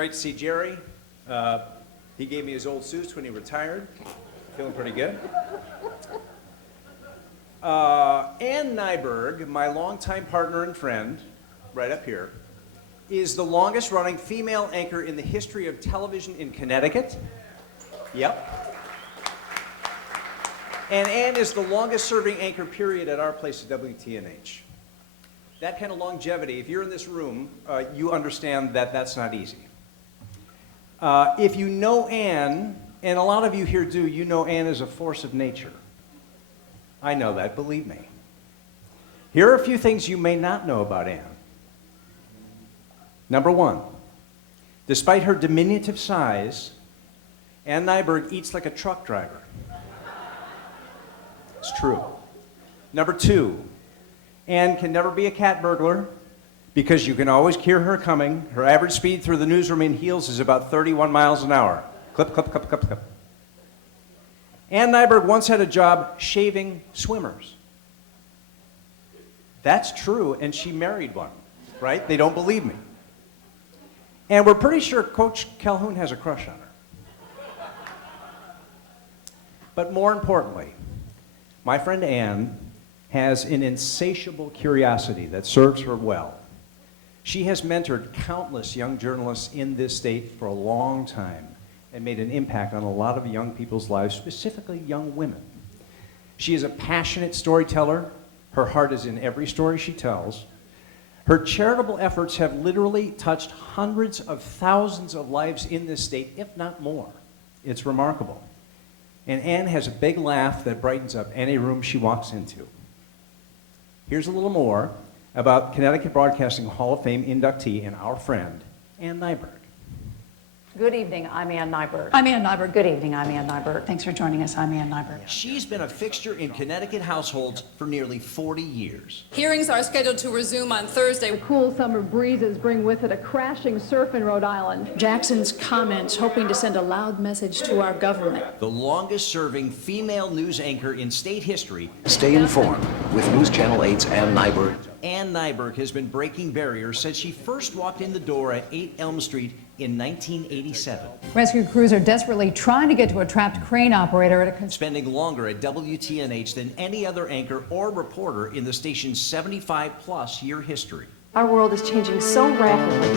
great to see Jerry. He gave me his old suits when he retired. Feeling pretty good. Ann Nyberg, my longtime partner and friend, right up here, is the longest running female anchor in the history of television in Connecticut. Yep. And Ann is the longest serving anchor period at our place at WTNH. That kind of longevity, if you're in this room, you understand that that's not easy. If you know Ann, and a lot of you here do, you know Ann is a force of nature. I know that, believe me. Here are a few things you may not know about Ann. Number one, despite her diminutive size, Ann Nyberg eats like a truck driver. It's true. Number two, Ann can never be a cat burglar because you can always hear her coming. Her average speed through the newsroom in heels is about 31 miles an hour. Clip, clip, clip, clip, clip. Ann Nyberg once had a job shaving swimmers. That's true, and she married one, right? They don't believe me. And we're pretty sure Coach Calhoun has a crush on her. But more importantly, my friend Ann has an insatiable curiosity that serves her well. She has mentored countless young journalists in this state for a long time and made an impact on a lot of young people's lives, specifically young women. She is a passionate storyteller. Her heart is in every story she tells. Her charitable efforts have literally touched hundreds of thousands of lives in this state, if not more. It's remarkable. And Ann has a big laugh that brightens up any room she walks into. Here's a little more about Connecticut Broadcasting Hall of Fame inductee and our friend, Ann Nyberg. Good evening, I'm Ann Nyberg. I'm Ann Nyberg. Good evening, I'm Ann Nyberg. Thanks for joining us. I'm Ann Nyberg. She's been a fixture in Connecticut households for nearly 40 years. Hearings are scheduled to resume on Thursday. Cool summer breezes bring with it a crashing surf in Rhode Island. Jackson's comments hoping to send a loud message to our government. The longest serving female news anchor in state history. Stay informed with News Channel 8's Ann Nyberg. Ann Nyberg has been breaking barriers since she first walked in the door at 8 Elm Street in 1987. Rescue crews are desperately trying to get to a trapped crane operator at a... Spending longer at WTNH than any other anchor or reporter in the station's 75-plus year history. Our world is changing so rapidly.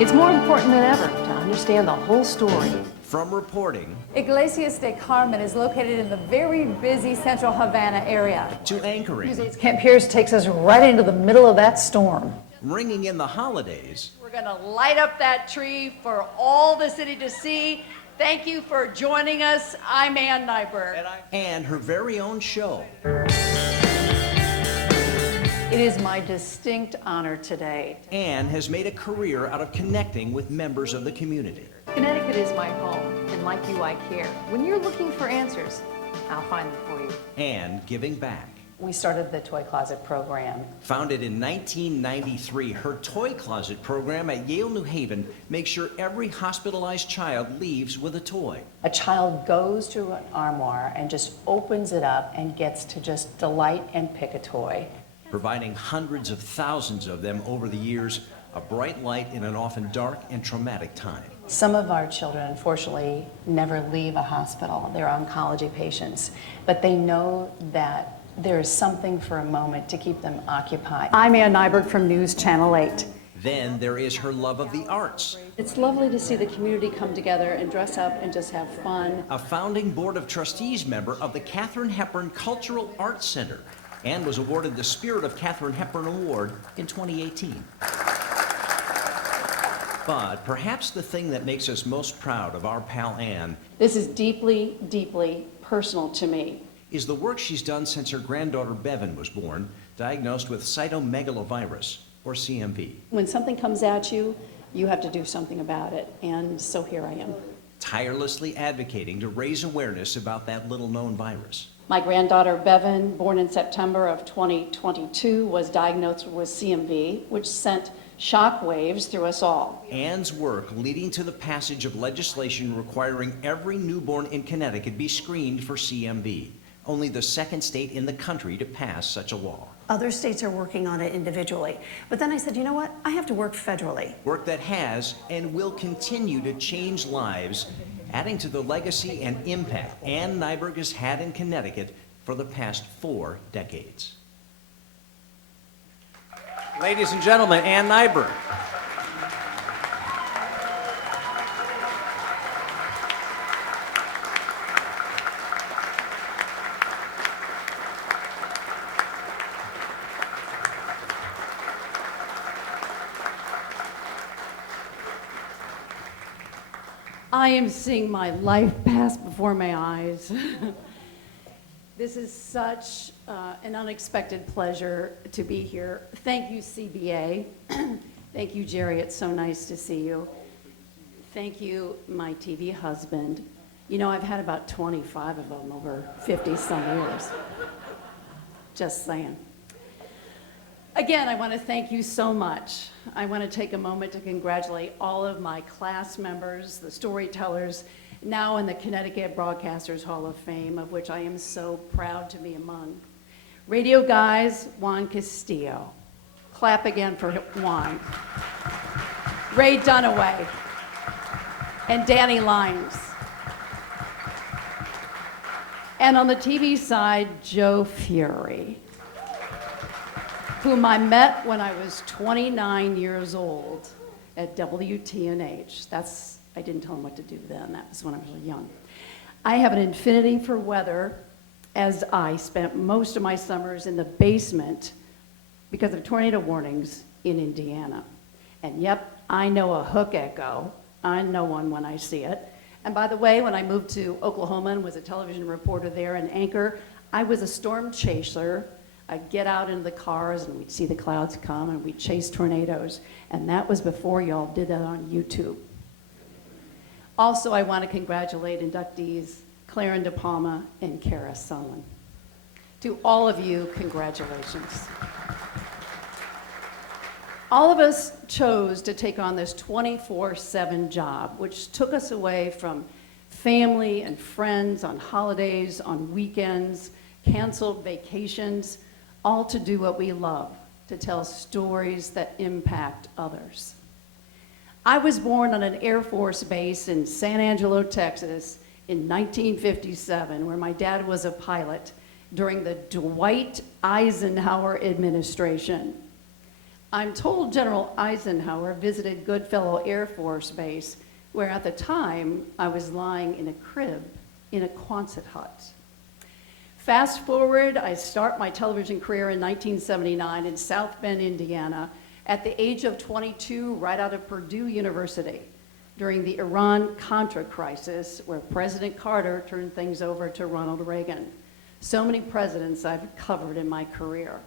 It's more important than ever to understand the whole story. From reporting Iglesias de Carmen is located in the very busy central Havana area. to anchoring, Camp Pierce takes us right into the middle of that storm. ringing in the holidays, We're going to light up that tree for all the city to see. Thank you for joining us. I'm Ann Nyberg. and her very own show. It is my distinct honor today. Ann has made a career out of connecting with members of the community. Connecticut is my home, and like you, I care. When you're looking for answers, I'll find them for you. And giving back. We started the Toy Closet program. Founded in 1993, her Toy Closet program at Yale New Haven makes sure every hospitalized child leaves with a toy. A child goes to an armoire and just opens it up and gets to just delight and pick a toy. Providing hundreds of thousands of them over the years, a bright light in an often dark and traumatic time. Some of our children, unfortunately, never leave a hospital. They're oncology patients, but they know that there is something for a moment to keep them occupied. I'm Ann Nyberg from News Channel 8. Then there is her love of the arts. It's lovely to see the community come together and dress up and just have fun. A founding Board of Trustees member of the Katharine Hepburn Cultural Arts Center, and was awarded the Spirit of Katharine Hepburn Award in 2018. But perhaps the thing that makes us most proud of our pal Ann This is deeply, deeply personal to me. is the work she's done since her granddaughter Bevan was born, diagnosed with cytomegalovirus, or CMV. When something comes at you, you have to do something about it, and so here I am. Tirelessly advocating to raise awareness about that little-known virus. My granddaughter Bevan, born in September of 2022, was diagnosed with CMV, which sent shockwaves through us all. Ann's work leading to the passage of legislation requiring every newborn in Connecticut be screened for CMV, only the second state in the country to pass such a law. Other states are working on it individually. But then I said, you know what? I have to work federally. Work that has and will continue to change lives, adding to the legacy and impact Ann Nyberg has had in Connecticut for the past 4 decades. Ladies and gentlemen, Ann Nyberg. I am seeing my life pass before my eyes. This is such an unexpected pleasure to be here. Thank you, CBA. Thank you, Jerry. It's so nice to see you. Thank you, my TV husband. You know, I've had about 25 of them over 50-some years. Just saying. Again, I want to thank you so much. I want to take a moment to congratulate all of my class members, the storytellers, now in the Connecticut Broadcasters Hall of Fame, of which I am so proud to be among. Radio guys, Juan Castillo. Clap again for Juan. Ray Dunaway and Danny Limes. And on the TV side, Joe Fury, whom I met when I was 29 years old at WTNH. I didn't tell him what to do then. That was when I was young. I have an infinity for weather, as I spent most of my summers in the basement because of tornado warnings in Indiana. And yep, I know a hook echo. I know one when I see it. And by the way, when I moved to Oklahoma and was a television reporter there and anchor, I was a storm chaser. I'd get out into the cars and we'd see the clouds come and we'd chase tornadoes. And that was before y'all did that on YouTube. Also, I want to congratulate inductees Claren De Palma and Kara Sunland. To all of you, congratulations. All of us chose to take on this 24/7 job, which took us away from family and friends on holidays, on weekends, canceled vacations, all to do what we love, to tell stories that impact others. I was born on an Air Force base in San Angelo, Texas in 1957, where my dad was a pilot during the Dwight Eisenhower administration. I'm told General Eisenhower visited Goodfellow Air Force Base, where at the time I was lying in a crib in a Quonset hut. Fast forward, I start my television career in 1979 in South Bend, Indiana, at the age of 22, right out of Purdue University, during the Iran-Contra crisis, where President Carter turned things over to Ronald Reagan. So many presidents I've covered in my career.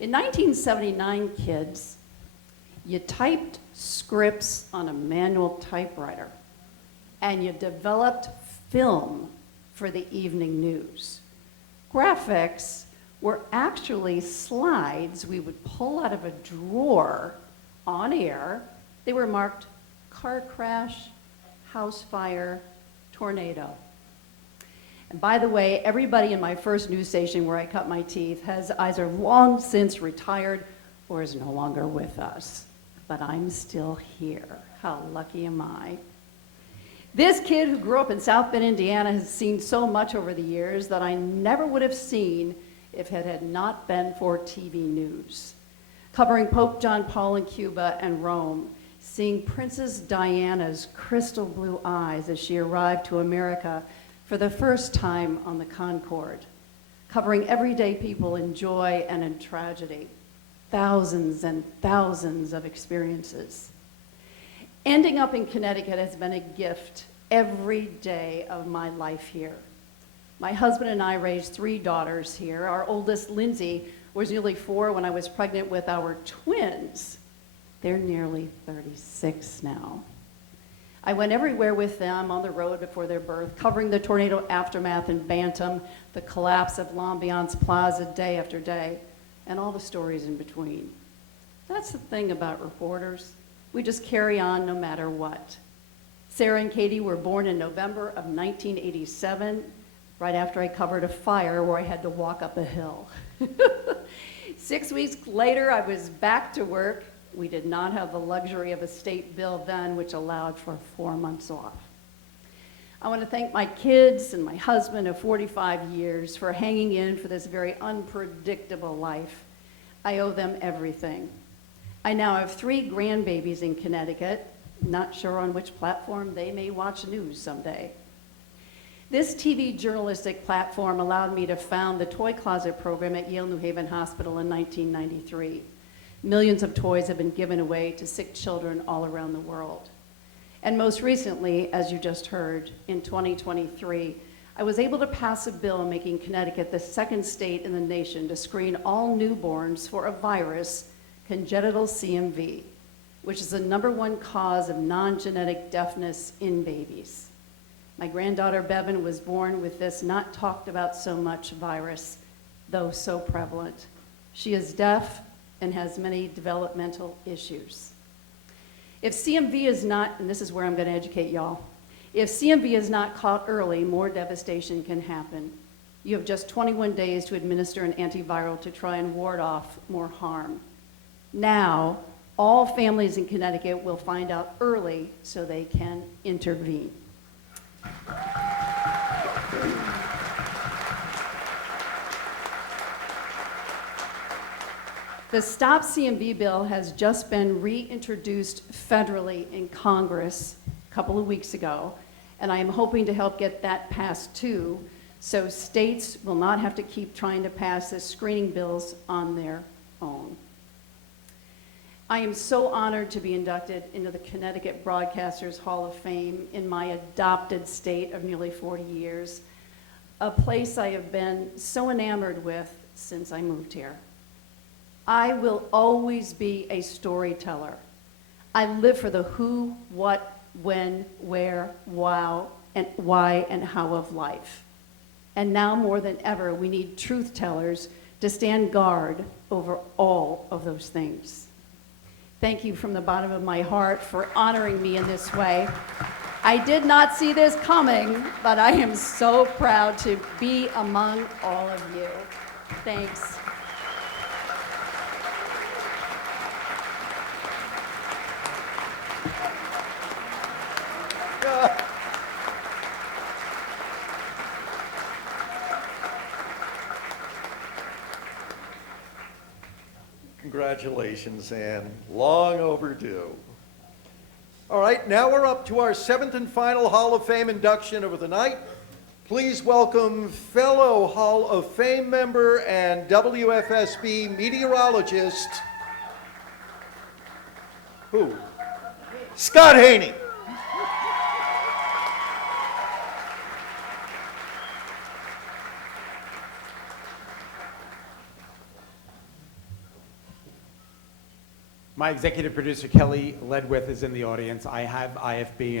In 1979, kids, you typed scripts on a manual typewriter, and you developed film for the evening news. Graphics were actually slides we would pull out of a drawer on air. They were marked car crash, house fire, tornado. And by the way, everybody in my first news station where I cut my teeth has either long since retired or is no longer with us. But I'm still here. How lucky am I? This kid who grew up in South Bend, Indiana, has seen so much over the years that I never would have seen if it had not been for TV news. Covering Pope John Paul in Cuba and Rome, seeing Princess Diana's crystal blue eyes as she arrived to America for the first time on the Concorde, covering everyday people in joy and in tragedy, thousands and thousands of experiences. Ending up in Connecticut has been a gift every day of my life here. My husband and I raised 3 daughters here. Our oldest, Lindsay, was nearly 4 when I was pregnant with our twins. They're nearly 36 now. I went everywhere with them on the road before their birth, covering the tornado aftermath in Bantam, the collapse of L'Ambiance Plaza day after day, and all the stories in between. That's the thing about reporters. We just carry on no matter what. Sarah and Katie were born in November of 1987, right after I covered a fire where I had to walk up a hill. 6 weeks later, I was back to work. We did not have the luxury of a state bill then, which allowed for 4 months off. I want to thank my kids and my husband of 45 years for hanging in for this very unpredictable life. I owe them everything. I now have 3 grandbabies in Connecticut. Not sure on which platform they may watch news someday. This TV journalistic platform allowed me to found the Toy Closet program at Yale New Haven Hospital in 1993. Millions of toys have been given away to sick children all around the world. And most recently, as you just heard, in 2023, I was able to pass a bill making Connecticut the 2nd state in the nation to screen all newborns for a virus, congenital CMV, which is the #1 cause of non-genetic deafness in babies. My granddaughter Bevan was born with this not talked about so much virus, though so prevalent. She is deaf and has many developmental issues. If CMV is not, and this is where I'm going to educate y'all, if CMV is not caught early, more devastation can happen. You have just 21 days to administer an antiviral to try and ward off more harm. Now, all families in Connecticut will find out early so they can intervene. The Stop CMV bill has just been reintroduced federally in Congress a couple of weeks ago, and I am hoping to help get that passed too, so states will not have to keep trying to pass the screening bills on their own. I am so honored to be inducted into the Connecticut Broadcasters Hall of Fame in my adopted state of nearly 40 years, a place I have been so enamored with since I moved here. I will always be a storyteller. I live for the who, what, when, where, why, and how of life. And now more than ever, we need truth tellers to stand guard over all of those things. Thank you from the bottom of my heart for honoring me in this way. I did not see this coming, but I am so proud to be among all of you. Thanks. Congratulations, Ann. Long overdue. All right, now we're up to our 7th and final Hall of Fame induction of the night. Please welcome fellow Hall of Fame member and WFSB meteorologist, who? Scott Haney. My executive producer, Kelly Ledwith, is in the audience. I have IFB